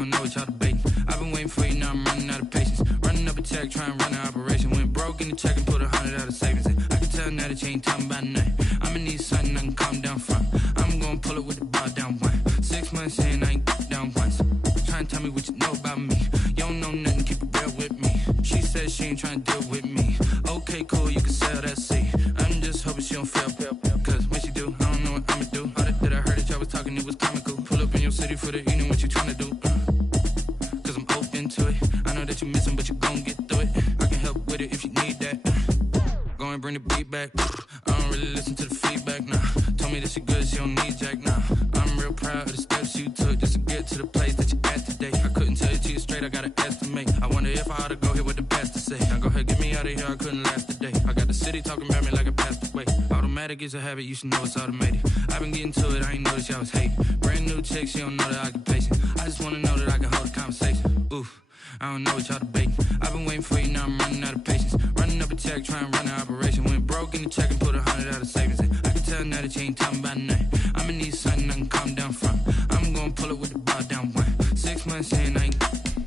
don't know what y'all debating. I've been waiting for you, now I'm running out of patience. Running up a check, trying to run an operation. Went broke in the check and put 100 out of savings in. I can tell now that you ain't talking about nothing. I'ma need something I can calm down from. I'm gonna pull it with the bar down one. 6 months in, I ain't down once. Trying to tell me what you know about me. You don't know nothing, keep it real with me. She said she ain't trying to deal with me. Okay, cool, you can sell that seat. I'm just hoping she don't fail. Cause when she do, I don't know what I'ma do. All that I heard that y'all was talking, it was comical. Pull up in your city for the evening, what you trying to do? Cause I'm open to it. I know that you missing, but you gon' get through it. I can help with it if you need that. Go and bring the beat back. I don't really listen to the feedback, nah. Told me that she good, she don't need jack, nah. I'm real proud of the steps you took just to get to the place that you're at today. I couldn't tell it to you straight, I gotta estimate. I wonder if I ought to go here with the pastor say. Now go ahead, get me out of here, I couldn't last today. I got the city talking about me like I passed away. Automatic is a habit, you should know it's automated. I've been getting to it, I ain't noticed y'all was hating. Brand new chick, she don't know the occupation. I just wanna know that I can hold a conversation. Oof, I don't know what y'all debating. I've been waiting for you, now I'm running out of patience. Running up a check, trying to run an operation. Went broke in the check and put 100 out of savings in. I can tell now that you ain't talking about nothing. I'ma need something I can calm down from. I'm gonna pull it with the bar down one. 6 months in, I ain't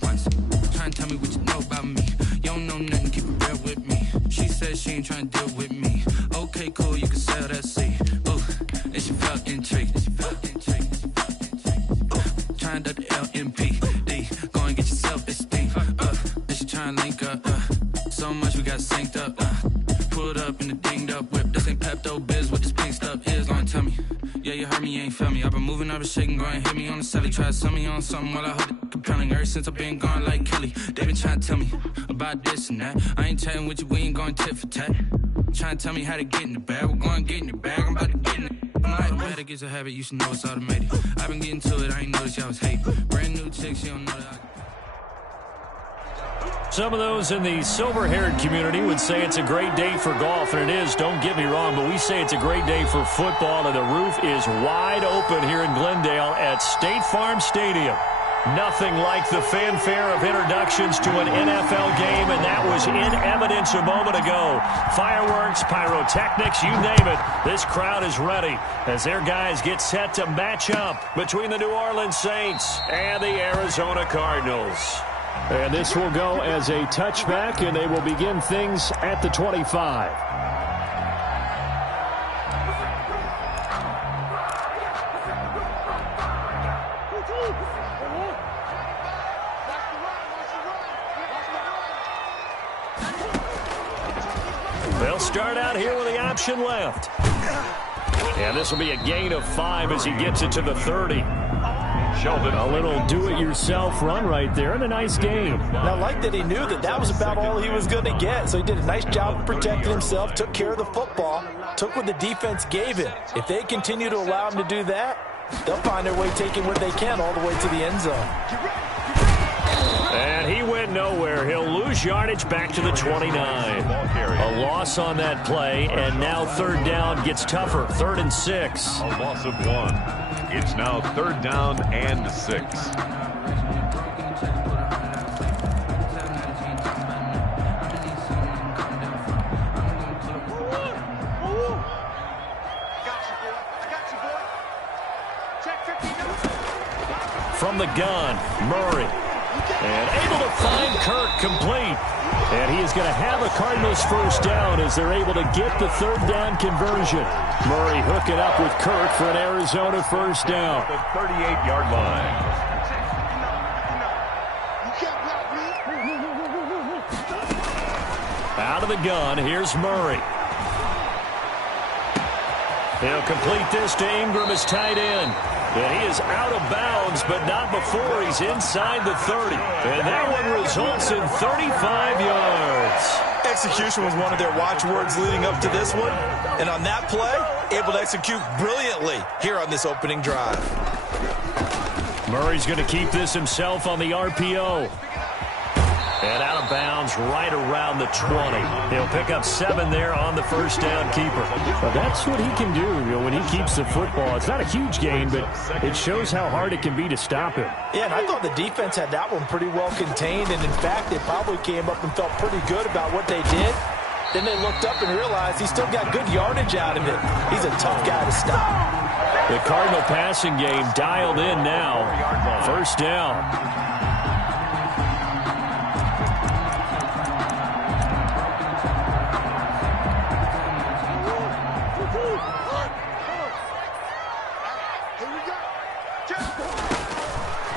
once. Trying to tell me what you know about me. You don't know nothing, keep it real with me. She said she ain't trying to deal with me. Okay, cool, you can sell that seat. Ooh, and she felt intrigued. Trying to the LMPD. Go and get your self-esteem. And she trying to link up. So much we got synced up. Pulled up in the dinged up whip. This ain't Pepto-Biz, what this pink stuff is. Go and tell me. Yeah, you heard me, you ain't felt me. I've been moving, I've been shaking, go and hit me on the celly. Try to sell me on something while I hold it compelling. Ever since I've been gone like Kelly, they been trying to tell me about this and that. I ain't chatting with you, we ain't going tit for tat. Trying to tell me how to get in the bag. We're going to get in the bag, I'm about to get in it. Automatic is a habit, you should know it's automated. I've been getting to it, I ain't noticed y'all was hating. Brand new chick, she don't know that Some of those in the silver-haired community would say it's a great day for golf, and it is, don't get me wrong, but we say it's a great day for football, and the roof is wide open here in Glendale at State Farm Stadium. Nothing like the fanfare of introductions to an NFL game, and that was in evidence a moment ago. Fireworks, pyrotechnics, you name it. This crowd is ready as their guys get set to match up between the New Orleans Saints and the Arizona Cardinals. And this will go as a touchback, and they will begin things at the 25. They'll start out here with the option left. And this will be a gain of 5 as he gets it to the 30. A little do-it-yourself run right there, and a nice game. Now, I like that he knew that that was about all he was going to get, so he did a nice job of protecting himself, took care of the football, took what the defense gave him. If they continue to allow him to do that, they'll find their way taking what they can all the way to the end zone. And he went nowhere. He'll lose yardage back to the 29. A loss on that play, and now third down gets tougher. 3rd and 6. A loss of 1. It's now 3rd down and 6. From the gun, Murray. And able to find Kirk complete. And he is going to have a Cardinals first down as they're able to get the 3rd down conversion. Murray hooking up with Kirk for an Arizona first down. The 38-yard line. Out of the gun, here's Murray. He'll complete this to Ingram as tight end. And he is out of bounds, but not before he's inside the 30. And that one results in 35 yards. Execution was one of their watchwords leading up to this one. And on that play, able to execute brilliantly here on this opening drive. Murray's going to keep this himself on the RPO. And out of bounds right around the 20. He'll pick up 7 there on the first down keeper. Well, that's what he can do, when he keeps the football. It's not a huge gain, but it shows how hard it can be to stop him. Yeah, and I thought the defense had that one pretty well contained, and in fact, they probably came up and felt pretty good about what they did. Then they looked up and realized he still got good yardage out of it. He's a tough guy to stop. The Cardinal passing game dialed in now. First down.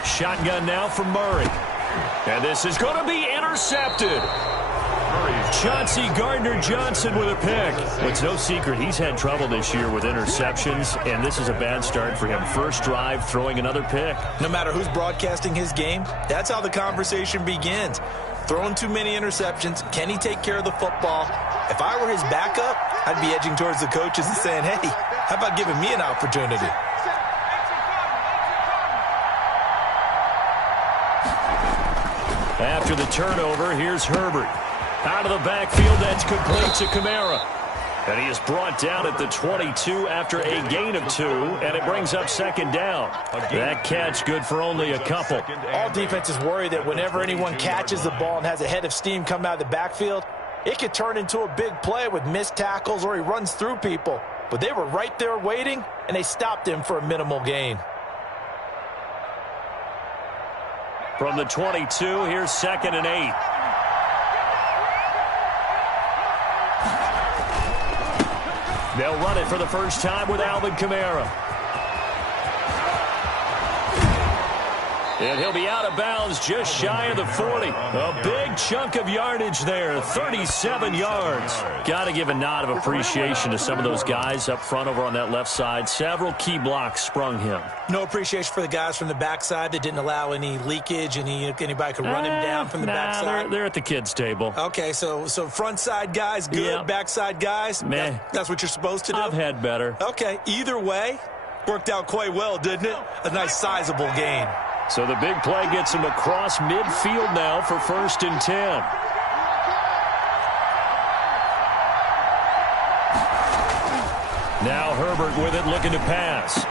Shotgun now from Murray. And this is going to be intercepted. Chauncey Gardner-Johnson with a pick. It's no secret he's had trouble this year with interceptions, and this is a bad start for him. First drive, throwing another pick. No matter who's broadcasting his game, that's how the conversation begins. Throwing too many interceptions. Can he take care of the football? If I were his backup, I'd be edging towards the coaches and saying, hey, how about giving me an opportunity? After the turnover, here's Herbert. Out of the backfield, that's complete to Kamara. And he is brought down at the 22 after a gain of 2, and it brings up second down. That catch good for only a couple. All defenses worry that whenever anyone catches the ball and has a head of steam coming out of the backfield, it could turn into a big play with missed tackles or he runs through people. But they were right there waiting, and they stopped him for a minimal gain. From the 22, here's 2nd and 8. They'll run it for the first time with Alvin Kamara. And he'll be out of bounds just shy of the 40. A big chunk of yardage there, 37 yards. Got to give a nod of appreciation to some of those guys up front over on that left side. Several key blocks sprung him. No appreciation for the guys from the backside that didn't allow any leakage, anybody could run him down from the backside. They're at the kids' table. Okay, so front side guys, good. Yeah. Backside guys, meh. That's what you're supposed to do? I've had better. Okay, either way, worked out quite well, didn't it? A nice sizable gain. So the big play gets him across midfield now for 1st and 10. Now Herbert with it, looking to pass.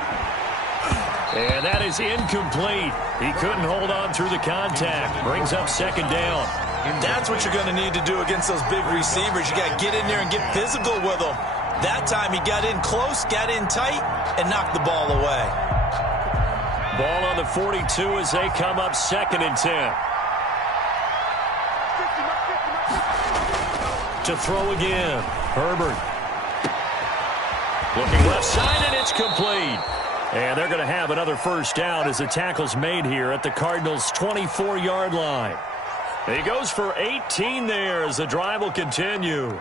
And that is incomplete. He couldn't hold on through the contact. Brings up second down. That's what you're going to need to do against those big receivers. You got to get in there and get physical with them. That time he got in close, got in tight, and knocked the ball away. Ball on the 42 as they come up 2nd and 10. To throw again. Herbert. Looking left side, and it's complete. And they're going to have another first down as the tackle's made here at the Cardinals' 24-yard line. He goes for 18 there as the drive will continue.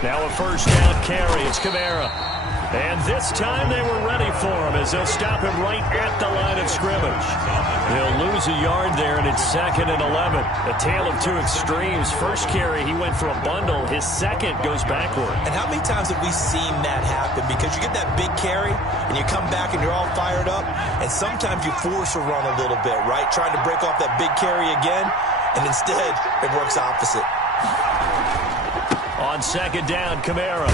Now a first down carry. It's Kamara. And this time they were ready for him as they'll stop him right at the line of scrimmage. They'll lose a yard there, and it's 2nd and 11. A tale of two extremes. First carry, he went for a bundle. His second goes backward. And how many times have we seen that happen? Because you get that big carry, and you come back and you're all fired up, and sometimes you force a run a little bit, right? Trying to break off that big carry again, and instead it works opposite. On second down, Kamara.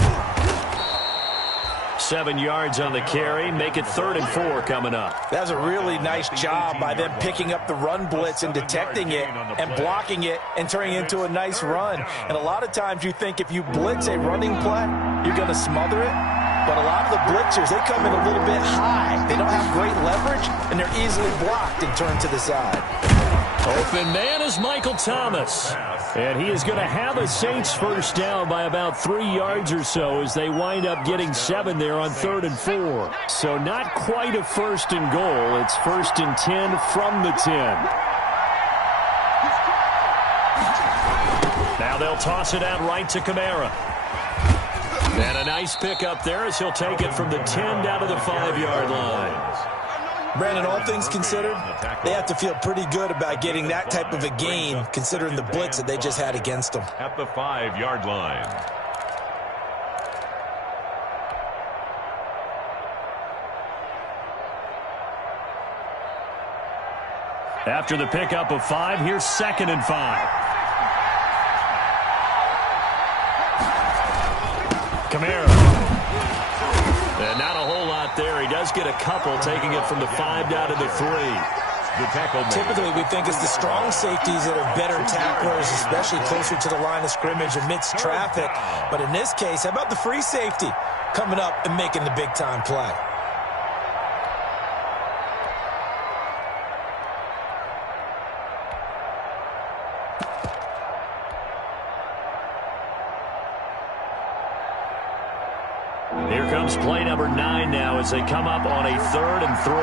7 yards on the carry. Make it 3rd and 4 coming up. That was a really nice job by them picking up the run blitz and detecting it and blocking it and turning it into a nice run. And a lot of times you think if you blitz a running play, you're going to smother it. But a lot of the blitzers, they come in a little bit high. They don't have great leverage, and they're easily blocked and turned to the side. Open man is Michael Thomas. And he is going to have a Saints first down by about 3 yards or so as they wind up getting 7 there on 3rd and 4. So not quite a 1st and goal. It's 1st and 10 from the 10. Now they'll toss it out right to Kamara. And a nice pickup there as he'll take it from the 10 down to the 5-yard line. Brandon, all things considered, they have to feel pretty good about getting that type of a gain, considering the blitz that they just had against them. At the 5-yard line. After the pickup of 5, here's 2nd and 5. Kamara. And not a whole lot there. He does get a couple, taking it from the 5 down to the 3. the tackle made. Typically, we think it's the strong safeties that are better tacklers, especially closer to the line of scrimmage amidst traffic. But in this case, how about the free safety coming up and making the big-time play? Here comes play number 9 now as they come up on a 3rd and 3.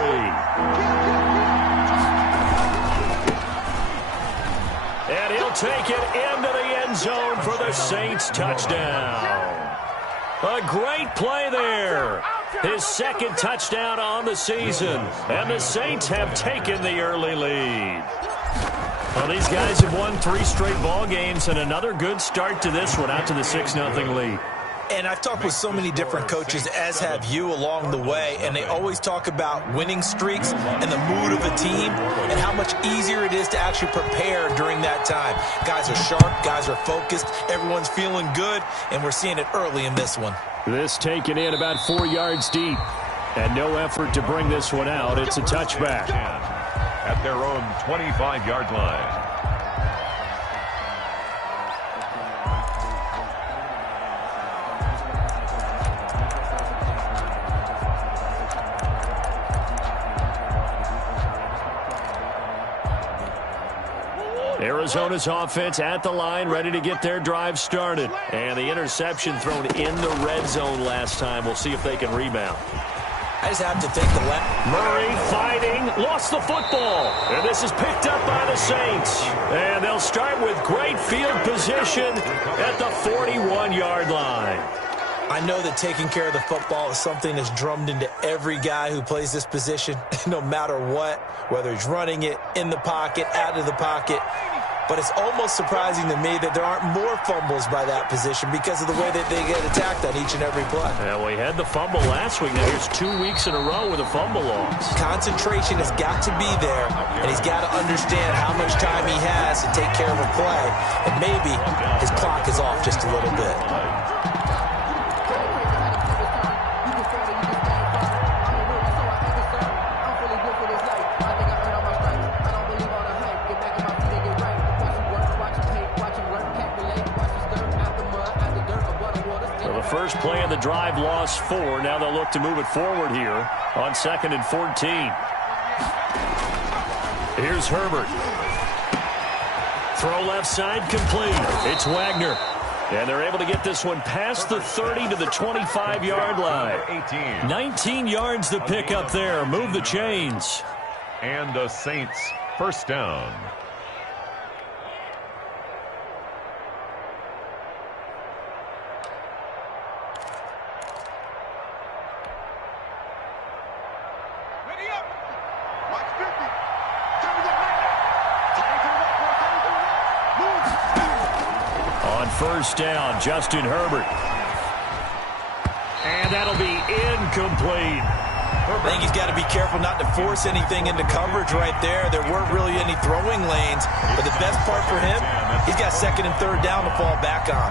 And he'll take it into the end zone for the Saints touchdown. A great play there. His 2nd touchdown on the season. And the Saints have taken the early lead. Well, these guys have won 3 straight ball games and another good start to this one out to the 6-0 lead. And I've talked with so many different coaches, as have you, along the way, and they always talk about winning streaks and the mood of a team and how much easier it is to actually prepare during that time. Guys are sharp, guys are focused, everyone's feeling good, and we're seeing it early in this one. This taken in about 4 yards deep, and no effort to bring this one out. It's a touchback. At their own 25-yard line. Arizona's offense at the line, ready to get their drive started. And the interception thrown in the red zone last time. We'll see if they can rebound. I just have to think the left. Murray fighting, lost the football. And this is picked up by the Saints. And they'll start with great field position at the 41-yard line. I know that taking care of the football is something that's drummed into every guy who plays this position, no matter what, whether he's running it, in the pocket, out of the pocket. But it's almost surprising to me that there aren't more fumbles by that position because of the way that they get attacked on each and every play. Yeah, we had the fumble last week. Now here's 2 weeks in a row with a fumble loss. Concentration has got to be there, and he's got to understand how much time he has to take care of a play. And maybe his clock is off just a little bit. First play of the drive, lost 4. Now they'll look to move it forward here on 2nd and 14. Here's Herbert. Throw left side, complete. It's Wagner. And they're able to get this one past the 30 to the 25-yard line. 19 yards to pick up there. Move the chains. And the Saints first down. First down, Justin Herbert. And that'll be incomplete. I think he's got to be careful not to force anything into coverage right there. There weren't really any throwing lanes. But the best part for him, he's got 2nd and 3rd down to fall back on.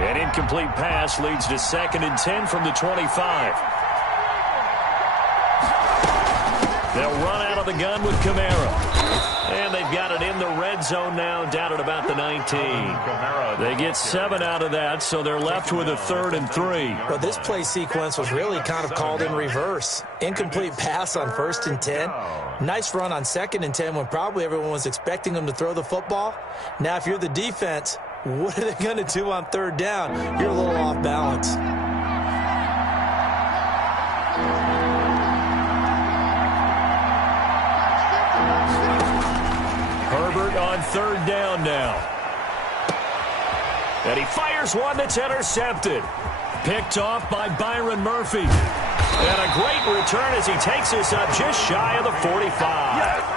An incomplete pass leads to 2nd and 10 from the 25. They'll run out of the gun with Kamara. And they've got it in the red zone now, down at about the 19. They get 7 out of that, so they're left with a 3rd and 3. Well, this play sequence was really kind of called in reverse. Incomplete pass on 1st and 10. Nice run on 2nd and 10 when probably everyone was expecting them to throw the football. Now, if you're the defense, what are they going to do on 3rd down? You're a little off balance. Herbert on 3rd down now. And he fires one that's intercepted. Picked off by Byron Murphy. And a great return as he takes us up just shy of the 45.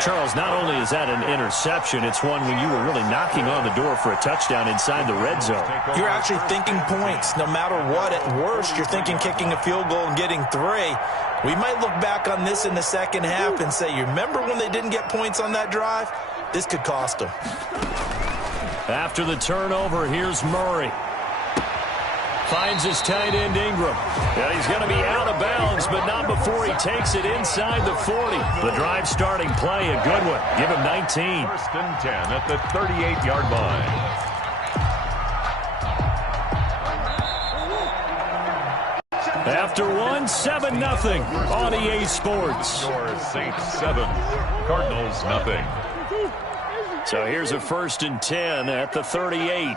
Charles, not only is that an interception, it's one when you were really knocking on the door for a touchdown inside the red zone. You're actually thinking points. No matter what, at worst, you're thinking kicking a field goal and getting 3. We might look back on this in the second half and say, you remember when they didn't get points on that drive? This could cost them. After the turnover, here's Murray. finds his tight end, Ingram. And he's going to be out of bounds, but not before he takes it inside the 40. The drive starting play, a good one. Give him 19. First and 10 at the 38-yard line. After 7-0 on EA Sports. Score Saints 7, Cardinals nothing. So here's a 1st and 10 at the 38.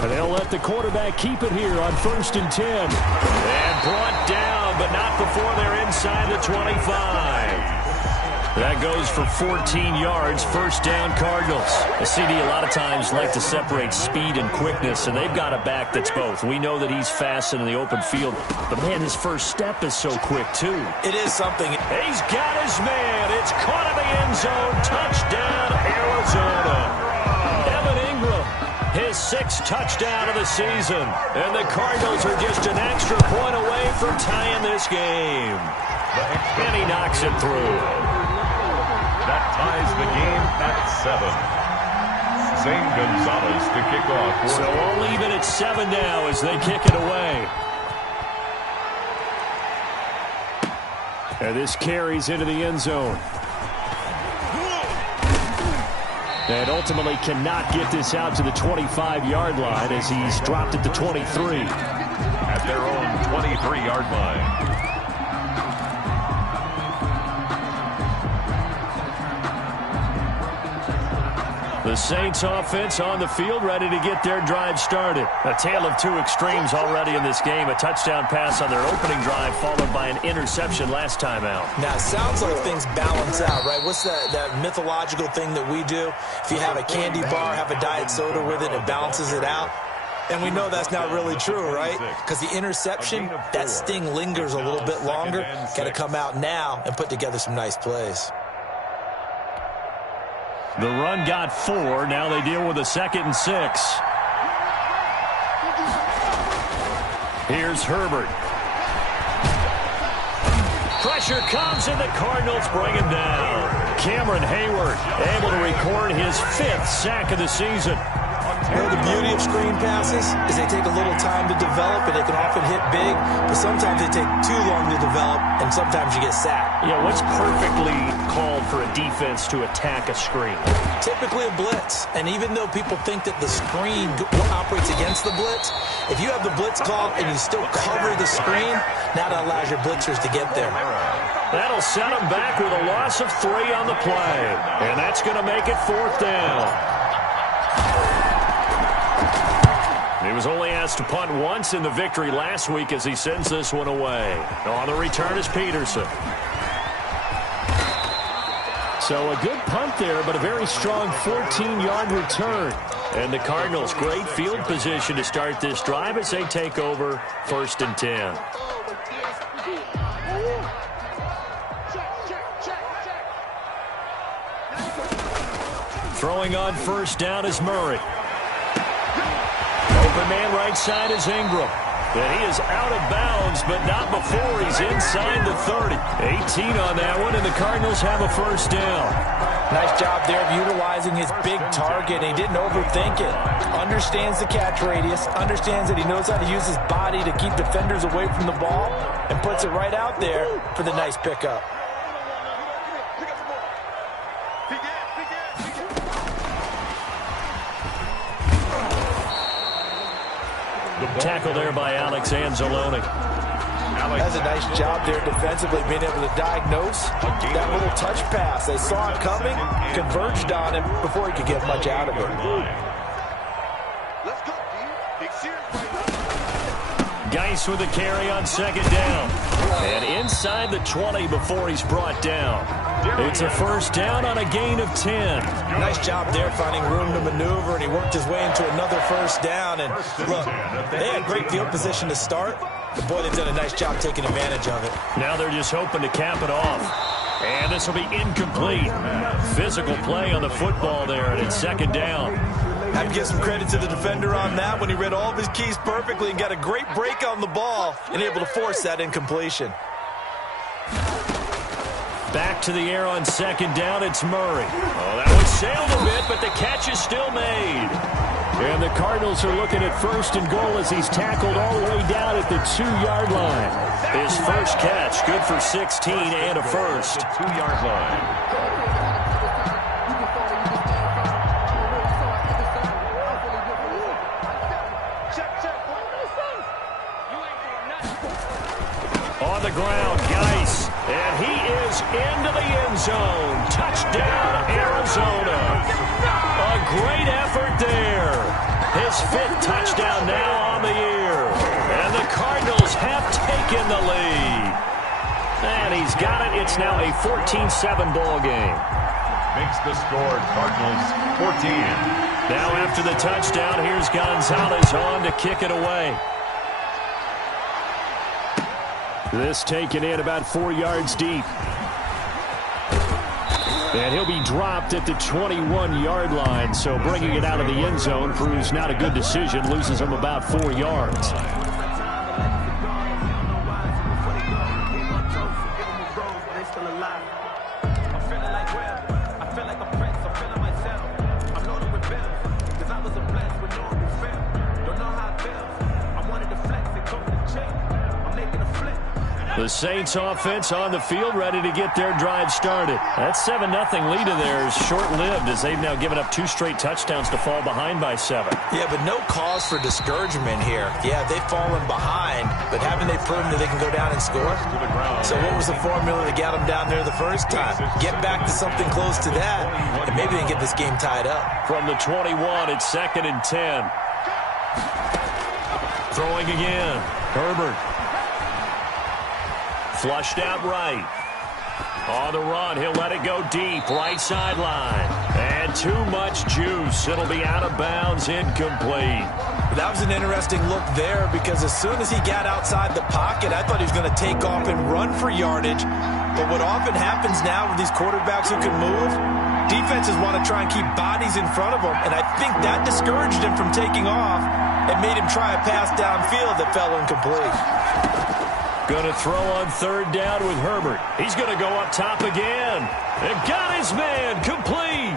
And they'll let the quarterback keep it here on 1st and 10. And brought down, but not before they're inside the 25. That goes for 14 yards, 1st down Cardinals. A CD a lot of times like to separate speed and quickness, and they've got a back that's both. We know that he's fast in the open field, but man, his first step is so quick too. It is something. He's got his man. It's caught in the end zone. Touchdown, Arizona. Evan Ingram, his 6th touchdown of the season. And the Cardinals are just an extra point away from tying this game. And he knocks it through. That ties the game at 7. Zane Gonzalez to kick off. So we'll leave it at 7 now as they kick it away. And this carries into the end zone. And ultimately cannot get this out to the 25-yard line as he's dropped at the 23. At their own 23-yard line. The Saints offense on the field, ready to get their drive started. A tale of two extremes already in this game. A touchdown pass on their opening drive, followed by an interception last time out. Now, it sounds like things balance out, right? What's that mythological thing that we do? If you have a candy bar, have a diet soda with it, it balances it out. And we know that's not really true, right? Because the interception, that sting lingers a little bit longer. Got to come out now and put together some nice plays. The run got 4. Now they deal with a 2nd and 6. Here's Herbert. Pressure comes, and the Cardinals bring him down. Cameron Hayward able to record his 5th sack of the season. You know, the beauty of screen passes is they take a little time to develop, and they can often hit big, but sometimes they take too long to develop, and sometimes you get sacked. Yeah, what's perfectly called for a defense to attack a screen? Typically a blitz, and even though people think that the screen operates against the blitz, if you have the blitz called and you still cover the screen, now that allows your blitzers to get there. That'll set them back with a loss of 3 on the play, and that's going to make it 4th down. He was only asked to punt once in the victory last week as he sends this one away. On the return is Peterson. So a good punt there, but a very strong 14-yard return. And the Cardinals, great field position to start this drive as they take over 1st and 10. Throwing on 1st down is Murray. Open man right side is Ingram. And he is out of bounds, but not before he's inside the 30. 18 on that one, and the Cardinals have a 1st down. Nice job there of utilizing his big target. He didn't overthink it. Understands the catch radius, understands that he knows how to use his body to keep defenders away from the ball, and puts it right out there for the nice pickup. Tackle there by Alex Anzalone. That's a nice job there defensively, being able to diagnose that little touch pass. They saw it coming, converged on him before he could get much out of it. Geis with a carry on 2nd down. And inside the 20 before he's brought down. It's a 1st down on a gain of 10. Nice job there finding room to maneuver, and he worked his way into another 1st down. And look, they had great field position to start. But boy, they've done a nice job taking advantage of it. Now they're just hoping to cap it off. And this will be incomplete. Physical play on the football there, and it's 2nd down. Have to give some credit to the defender on that when he read all of his keys perfectly and got a great break on the ball and able to force that incompletion. Back to the air on second down. It's Murray. Oh, that one sailed a bit, but the catch is still made. And the Cardinals are looking at first and goal as he's tackled all the way down at the 2-yard line. His first catch, good for 16 and a first. 2-yard line. On the ground, Geis, and he is into the end zone. Touchdown, Arizona. A great effort there. His 5th touchdown now on the year. And the Cardinals have taken the lead. And he's got it. It's now a 14-7 ball game. Makes the score Cardinals 14. Now after the touchdown, here's Gonzalez on to kick it away. This taken in about 4 yards deep. And he'll be dropped at the 21-yard line. So bringing it out of the end zone proves not a good decision. Loses him about 4 yards. The Saints offense on the field, ready to get their drive started. That 7-0 lead of theirs short-lived as they've now given up 2 straight touchdowns to fall behind by 7. Yeah, but no cause for discouragement here. Yeah, they've fallen behind, but haven't they proven that they can go down and score? So what was the formula that got them down there the first time? Get back to something close to that, and maybe they can get this game tied up. From the 21, it's 2nd and 10. Throwing again. Herbert. Flushed out right. On the run, he'll let it go deep. Right sideline. And too much juice. It'll be out of bounds, incomplete. That was an interesting look there because as soon as he got outside the pocket, I thought he was going to take off and run for yardage. But what often happens now with these quarterbacks who can move, defenses want to try and keep bodies in front of them. And I think that discouraged him from taking off and made him try a pass downfield that fell incomplete. Going to throw on 3rd down with Herbert. He's going to go up top again. And got his man. Complete.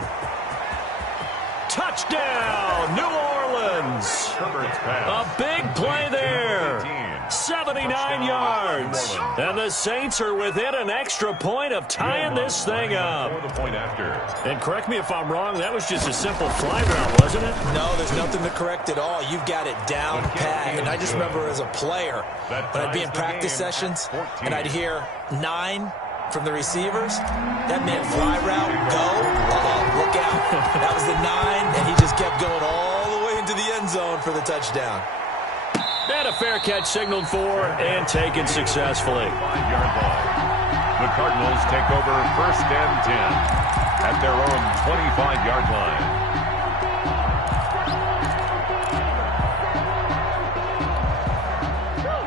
Touchdown, New Orleans. A big play there. 79 yards. And the Saints are within an extra point of tying this thing up. And correct me if I'm wrong, that was just a simple fly route, wasn't it? No, there's nothing to correct at all. You've got it down pat. And I just remember as a player, when I'd be in practice sessions, and I'd hear 9 from the receivers, that meant fly route, go, look out. That was the 9, and he just kept going all the way into the end zone for the touchdown. And a fair catch signaled for and taken successfully. 5-yard line. The Cardinals take over 1st and 10 at their own 25-yard line.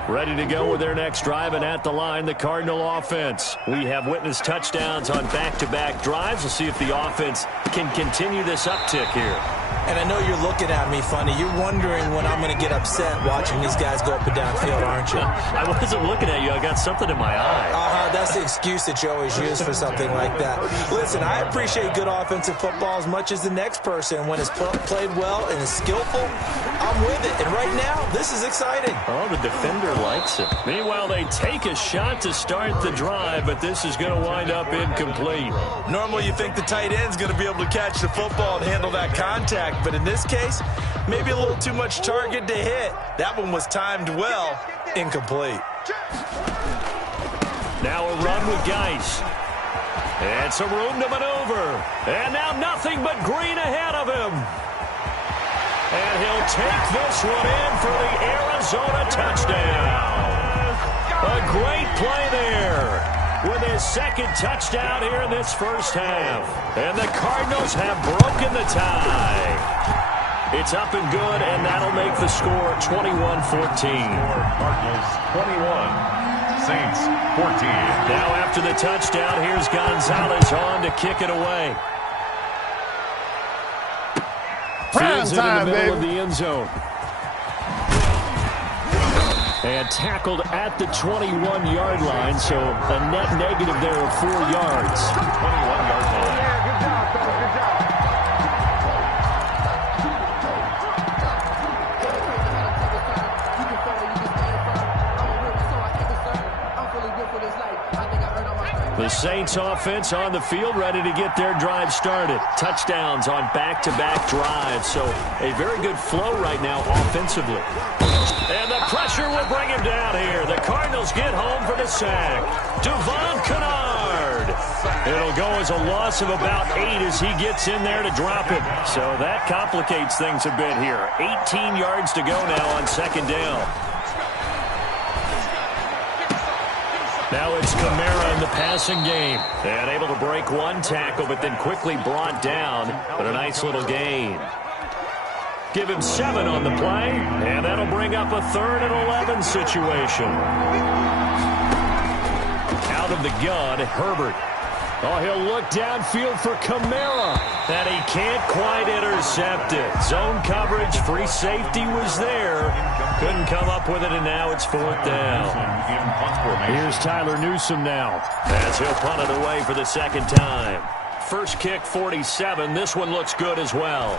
Ready to go with their next drive, and at the line, the Cardinal offense. We have witnessed touchdowns on back-to-back drives. We'll see if the offense can continue this uptick here. And I know you're looking at me funny. You're wondering when I'm going to get upset watching these guys go up and down field, aren't you? I wasn't looking at you. I got something in my eye. That's the excuse that you always use for something like that. Listen, I appreciate good offensive football as much as the next person. When it's played well and is skillful, I'm with it. And right now, this is exciting. Oh, the defender likes it. Meanwhile, they take a shot to start the drive, but this is going to wind up incomplete. Normally, you think the tight end's going to be able to catch the football and handle that contact. But in this case, maybe a little too much target to hit. That one was timed well. Incomplete. Now a run with Geis. And some room to maneuver. And now nothing but green ahead of him. And he'll take this one in for the Arizona touchdown. A great play there with his 2nd touchdown here in this first half. And the Cardinals have broken the tie. It's up and good, and that'll make the score 21-14. Cardinals 21, Saints 14. Now after the touchdown, here's Gonzalez on to kick it away. Fields it in the middle of the end zone. And tackled at the 21-yard line, so a net negative there of 4 yards. 21-yard line. Yeah, good job, fella. Good job. The Saints offense on the field, ready to get their drive started. Touchdowns on back-to-back drives, so a very good flow right now offensively. And the pressure will bring him down here. The Cardinals get home for the sack. Devon Kennard. It'll go as a loss of about 8 as he gets in there to drop it. So that complicates things a bit here. 18 yards to go now on second down. Now it's Kamara in the passing game. And able to break one tackle, but then quickly brought down. But a nice little gain. Give him 7 on the play, and that'll bring up a 3rd and 11 situation. Out of the gun, Herbert. Oh, he'll look downfield for Kamara. And he can't quite intercept it. Zone coverage, free safety was there. Couldn't come up with it, and now it's 4th down. Here's Tyler Newsome now, as he'll punt it away for the second time. First kick, 47. This one looks good as well.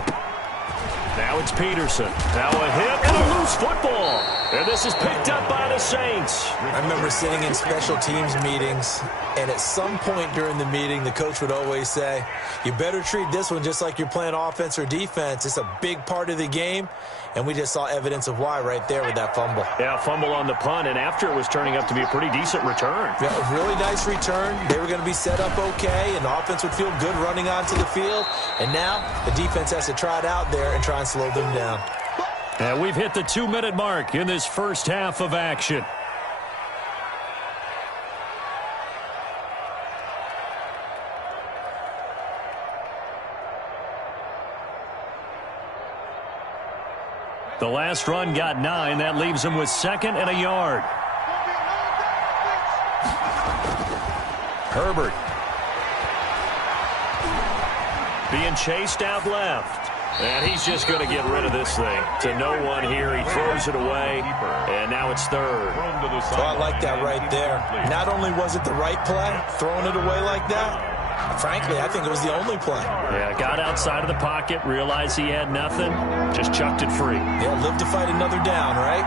Now it's Peterson. Now a hit and a loose football. And this is picked up by the Saints. I remember sitting in special teams meetings, and at some point during the meeting, the coach would always say, you better treat this one just like you're playing offense or defense. It's a big part of the game, and we just saw evidence of why right there with that fumble. Yeah, fumble on the punt, and after it was turning up to be a pretty decent return. Yeah, a really nice return. They were going to be set up okay, and the offense would feel good running onto the field. And now the defense has to try it out there and try and slow them down. And we've hit the 2-minute mark in this first half of action. The last run got 9. That leaves him with 2nd and a yard. Herbert. Being chased out left. And he's just going to get rid of this thing. To no one here. He throws it away. And now it's 3rd. Oh, I like that right there. Not only was it the right play, throwing it away like that, frankly, I think it was the only play. Yeah, got outside of the pocket, realized he had nothing, just chucked it free. Yeah, live to fight another down, right?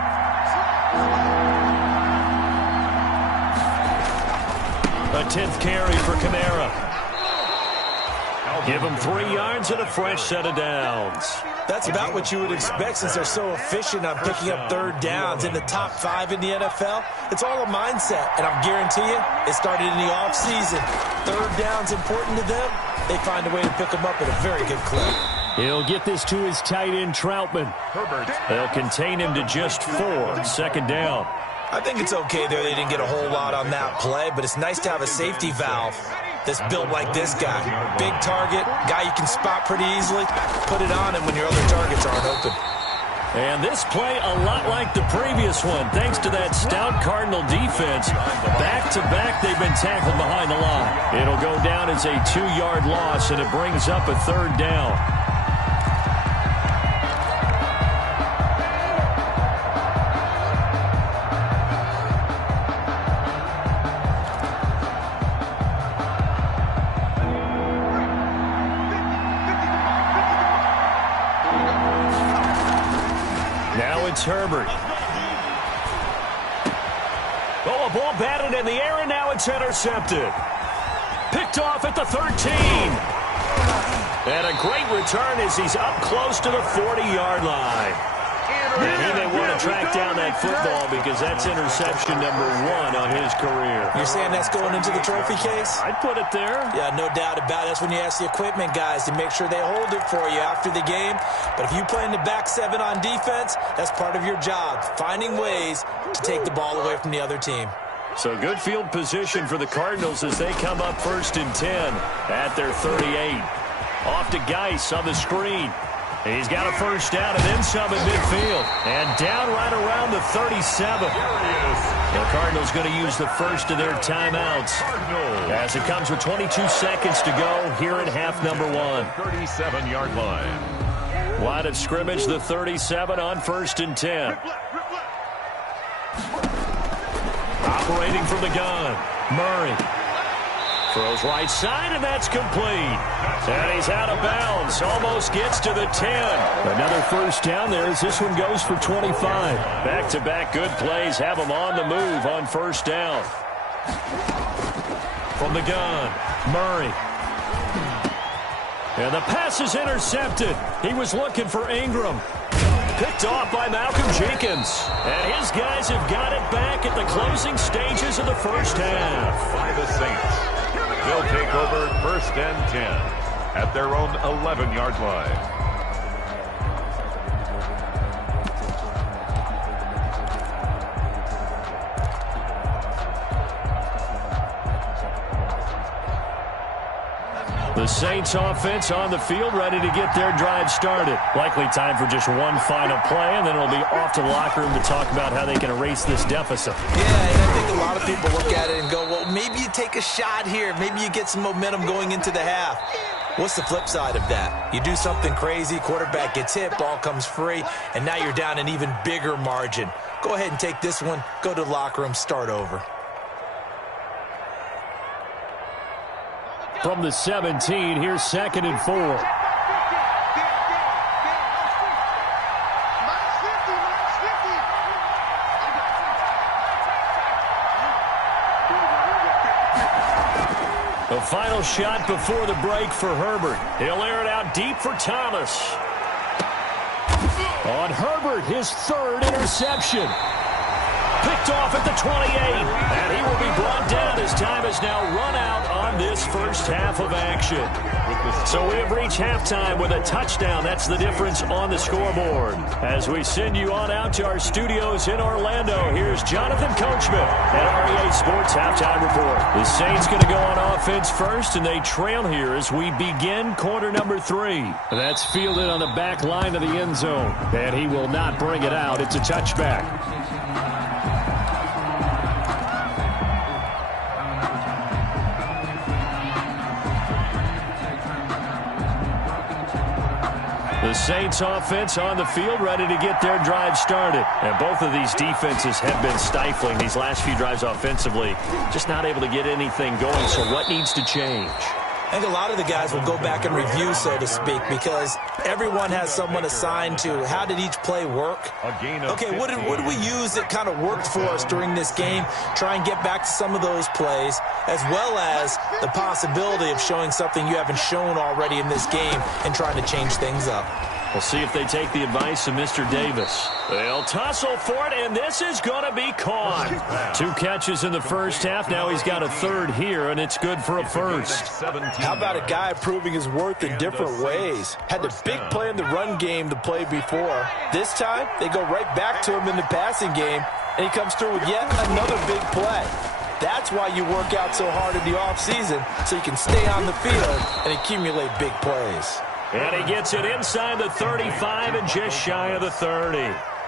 A 10th carry for Kamara. Give him 3 yards and a fresh set of downs. That's about what you would expect since they're so efficient on picking up 3rd downs in the top 5 in the NFL. It's all a mindset, and I'm guarantee you, it started in the offseason. 3rd down's important to them. They find a way to pick them up at a very good clip. He'll get this to his tight end, Troutman. They'll contain him to just 4. 2nd down. I think it's okay there. They didn't get a whole lot on that play, but it's nice to have a safety valve that's built like this guy. Big target, guy you can spot pretty easily. Put it on him when your other targets aren't open. And this play a lot like the previous one, thanks to that stout Cardinal defense. Back-to-back, they've been tackled behind the line. It'll go down as a 2-yard loss, and it brings up a 3rd down. Herbert. Oh, a ball batted in the air, and now it's intercepted. Picked off at the 13. And a great return as he's up close to the 40-yard line. And he may want to track down that football because that's interception number 1 on his career. You're saying that's going into the trophy case? I'd put it there. Yeah, no doubt about it. That's when you ask the equipment guys to make sure they hold it for you after the game. But if you play in the back 7 on defense, that's part of your job, finding ways to take the ball away from the other team. So good field position for the Cardinals as they come up 1st and 10 at their 38. Off to Geis on the screen. He's got a 1st down and then some at midfield. And down right around the 37. The Cardinals going to use the first of their timeouts as it comes with 22 seconds to go here at half number 1. 37-yard line. Line of scrimmage, the 37 on 1st and 10. Operating from the gun, Murray. Throws right side, and that's complete. And he's out of bounds. Almost gets to the 10. Another first down there as this one goes for 25. Back-to-back good plays have him on the move on first down. From the gun, Murray. And the pass is intercepted. He was looking for Ingram. Picked off by Malcolm Jenkins. And his guys have got it back at the closing stages of the first half. By the Saints. They'll take over first and 10 at their own 11-yard line. The Saints offense on the field, ready to get their drive started. Likely time for just one final play, and then it'll be off to the locker room to talk about how they can erase this deficit. Yeah, and I think a lot of people look at it and go, well, maybe you take a shot here. Maybe you get some momentum going into the half. What's the flip side of that? You do something crazy, quarterback gets hit, ball comes free, and now you're down an even bigger margin. Go ahead and take this one, go to the locker room, start over. From the 17, here's 2nd and 4. The final shot before the break for Herbert. He'll air it out deep for Thomas. On Herbert, his 3rd interception. Picked off at the 28, and he will be brought down as time has now run out on this first half of action. So we have reached halftime with a touchdown. That's the difference on the scoreboard. As we send you on out to our studios in Orlando, here's Jonathan Coachman at REA Sports Halftime Report. The Saints going to go on offense first, and they trail here as we begin quarter number 3. That's fielded on the back line of the end zone, and he will not bring it out. It's a touchback. The Saints offense on the field, ready to get their drive started. And both of these defenses have been stifling these last few drives offensively. Just not able to get anything going, so what needs to change? I think a lot of the guys will go back and review, so to speak, because everyone has someone assigned to how did each play work. Okay, what did we use that kind of worked for us during this game? Try and get back to some of those plays, as well as the possibility of showing something you haven't shown already in this game and trying to change things up. We'll see if they take the advice of Mr. Davis. They'll tussle for it, and this is going to be caught. 2 catches in the first half. Now he's got a 3rd here, and it's good for a first. How about a guy proving his worth in different ways? Had the big play in the run game to play before. This time, they go right back to him in the passing game, and he comes through with yet another big play. That's why you work out so hard in the offseason, so you can stay on the field and accumulate big plays. And he gets it inside the 35 and just shy of the 30.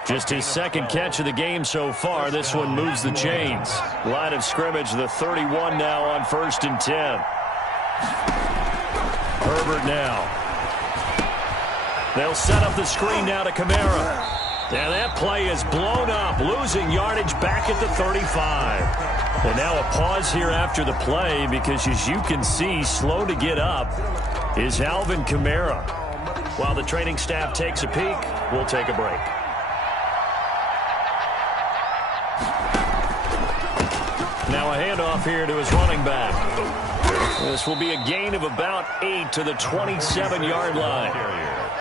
Just his 2nd catch of the game so far. This one moves the chains. Line of scrimmage, the 31 now on 1st and 10. Herbert now. They'll set up the screen now to Kamara. And that play is blown up, losing yardage back at the 35. And now a pause here after the play because, as you can see, slow to get up is Alvin Kamara. While the training staff takes a peek, we'll take a break. Now a handoff here to his running back. This will be a gain of about 8 to the 27-yard line.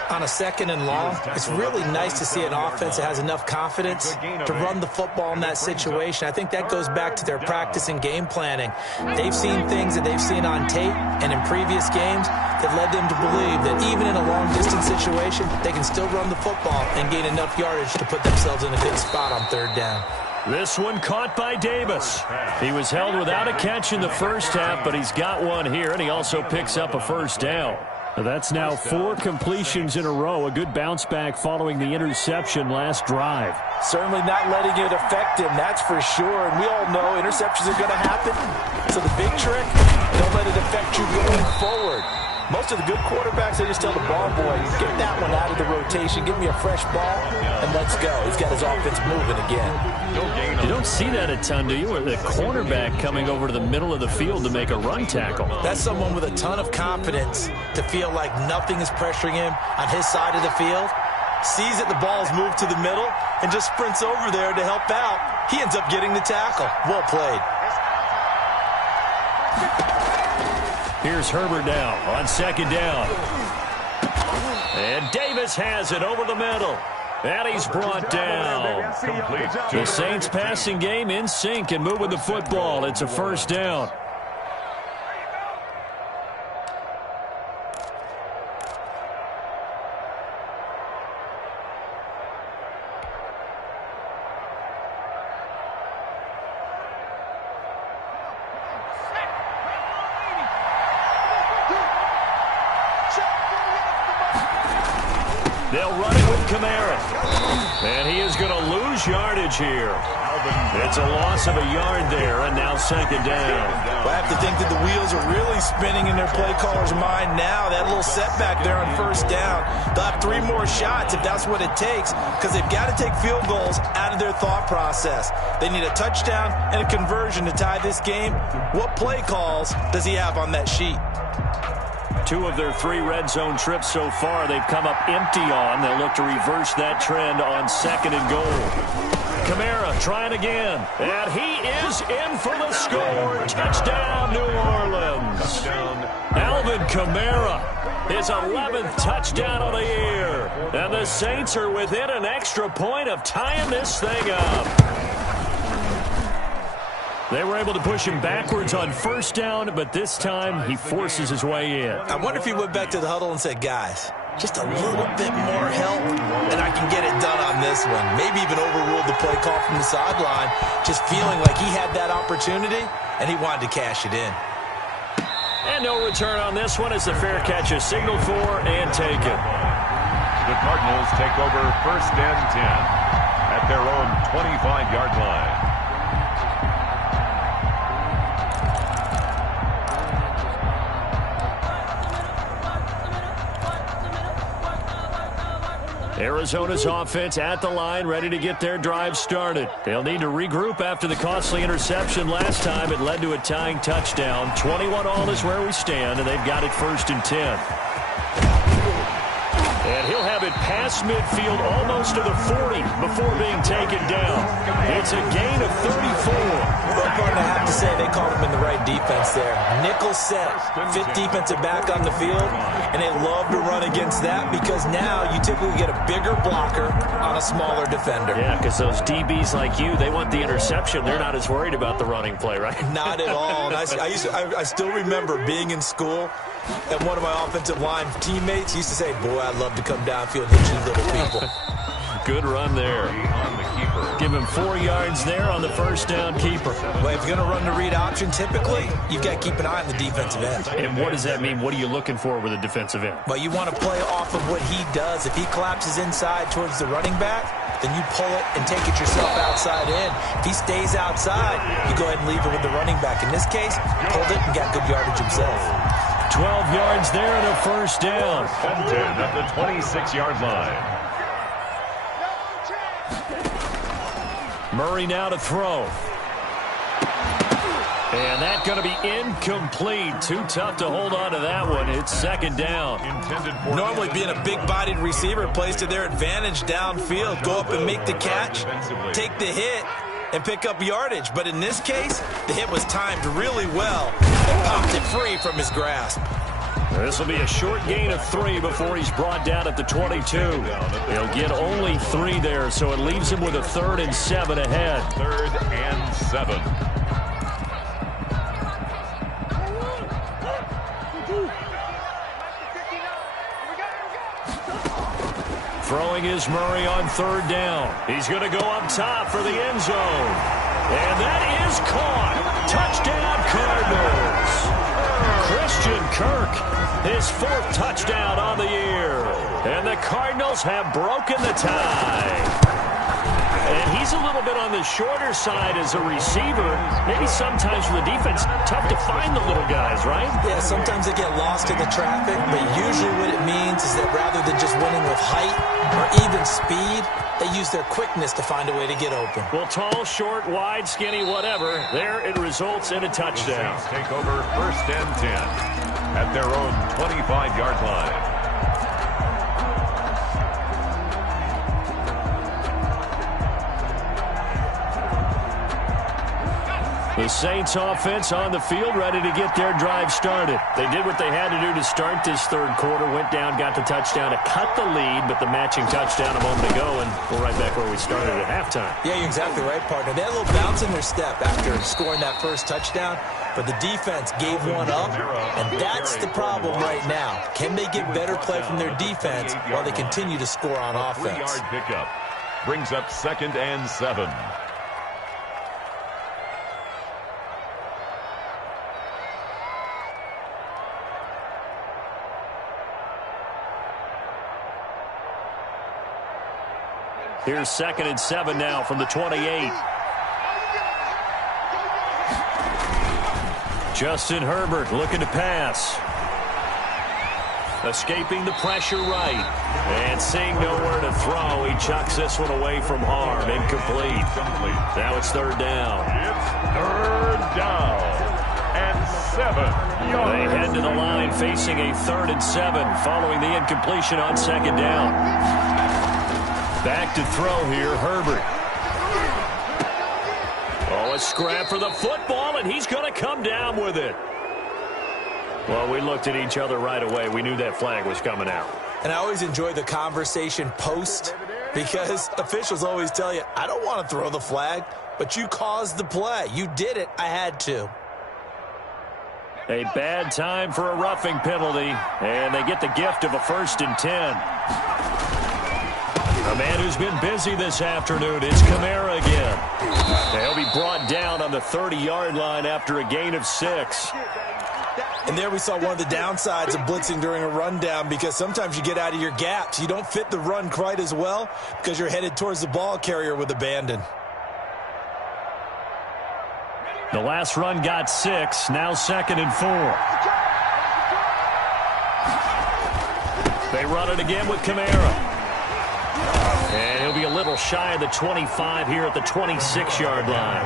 On a 2nd and long, it's really nice to see an offense that has enough confidence to run the football in that situation. I think that goes back to their practice and game planning. They've seen things that they've seen on tape and in previous games that led them to believe that even in a long-distance situation, they can still run the football and gain enough yardage to put themselves in a good spot on 3rd down. This one caught by Davis. He was held without a catch in the first half, but he's got one here, and he also picks up a first down. That's now 4 completions in a row. A good bounce back following the interception last drive. Certainly not letting it affect him, that's for sure. And we all know interceptions are going to happen. So the big trick, don't let it affect you going forward. Most of the good quarterbacks, they just tell the ball boy, get that one out of the rotation, give me a fresh ball, and let's go. He's got his offense moving again. You don't see that a ton, do you? Or the cornerback coming over to the middle of the field to make a run tackle. That's someone with a ton of confidence to feel like nothing is pressuring him on his side of the field. Sees that the ball's moved to the middle and just sprints over there to help out. He ends up getting the tackle. Well played. Here's Herbert now on second down. And Davis has it over the middle. And he's brought down. The Saints passing game in sync and moving the football. It's a first down. They'll run it with Kamara. And he is going to lose yardage here. It's a loss of a yard there, and now second down. Well, I have to think that the wheels are really spinning in their play caller's mind now. That little setback there on first down. They'll have 3 more shots if that's what it takes, because they've got to take field goals out of their thought process. They need a touchdown and a conversion to tie this game. What play calls does he have on that sheet? 2 of their 3 red zone trips so far they've come up empty on. They'll look to reverse that trend on second and goal. Kamara trying again. And he is in for the score. Touchdown, New Orleans. Alvin Kamara, his 11th touchdown of the year. And the Saints are within an extra point of tying this thing up. They were able to push him backwards on first down, but this time he forces his way in. I wonder if he went back to the huddle and said, guys, just a little bit more help and I can get it done on this one. Maybe even overruled the play call from the sideline, just feeling like he had that opportunity and he wanted to cash it in. And no return on this one as the fair catch is signaled for and taken. The Cardinals take over first and 10 at their own 25-yard line. Arizona's offense at the line, ready to get their drive started. They'll need to regroup after the costly interception last time. It led to a tying touchdown. 21-all is where we stand, and they've got it first and 10. And he'll have it past midfield almost to the 40 before being taken down. It's a gain of 34. Well, partner, I have to say they called him in the right defense there. Nickel set, 5th defensive back on the field, and they love to run against that because now you typically get a bigger blocker on a smaller defender. Yeah, because those DBs like you, they want the interception. They're not as worried about the running play, right? Not at all. And I still remember being in school, and one of my offensive line teammates used to say, boy, I'd love to come downfield and hit you little people. Good run there. Give him 4 yards there on the first down keeper. Well, if you're going to run the read option, typically, you've got to keep an eye on the defensive end. And what does that mean? What are you looking for with a defensive end? Well, you want to play off of what he does. If he collapses inside towards the running back, then you pull it and take it yourself outside in. If he stays outside, you go ahead and leave it with the running back. In this case, pulled it and got good yardage himself. 12 yards there and a first down. Fenton at the 26-yard line. Murray now to throw. And that's going to be incomplete. Too tough to hold on to that one. It's second down. Normally being a big-bodied receiver plays to their advantage downfield. Go up and make the catch, take the hit, and pick up yardage. But in this case, the hit was timed really well and popped it free from his grasp. This will be a short gain of 3 before he's brought down at the 22. He'll get only 3 there, so it leaves him with a 3rd and 7 ahead. 3rd and 7. Throwing is Murray on 3rd down. He's going to go up top for the end zone. And that is caught. Touchdown, Cardinals. Christian Kirk, his 4th touchdown on the year. And the Cardinals have broken the tie. And he's a little bit on the shorter side as a receiver. Maybe sometimes for the defense, tough to find the little guys, right? Yeah, sometimes they get lost in the traffic, but usually what it means is that rather than just winning with height or even speed, they use their quickness to find a way to get open. Well, tall, short, wide, skinny, whatever, there it results in a touchdown. The Saints take over 1st and 10 at their own 25-yard line. The Saints offense on the field, ready to get their drive started. They did what they had to do to start this third quarter, went down, got the touchdown to cut the lead, but the matching touchdown a moment ago, and we're right back where we started at halftime. Yeah, you're exactly right, partner. They had a little bounce in their step after scoring that first touchdown, but the defense gave one up, and that's the problem right now. Can they get better play from their defense while they continue to score on offense? 3-yard pickup brings up 2nd and 7. Here's 2nd and 7 now from the 28. Justin Herbert looking to pass. Escaping the pressure right. And seeing nowhere to throw, he chucks this one away from harm. Incomplete. Now it's 3rd down. It's 3rd down and 7 yards. They head to the line facing a 3rd and 7 following the incompletion on 2nd down. Back to throw here, Herbert. Oh, a scrap for the football, and he's going to come down with it. Well, we looked at each other right away. We knew that flag was coming out. And I always enjoy the conversation post because officials always tell you, I don't want to throw the flag, but you caused the play. You did it. I had to. A bad time for a roughing penalty, and they get the gift of a 1st and 10. A man who's been busy this afternoon, it's Kamara again. He'll be brought down on the 30-yard line after a gain of 6. And there we saw one of the downsides of blitzing during a rundown because sometimes you get out of your gaps. You don't fit the run quite as well because you're headed towards the ball carrier with abandon. The last run got 6, now 2nd and 4. They run it again with Kamara. And he'll be a little shy of the 25 here at the 26-yard line.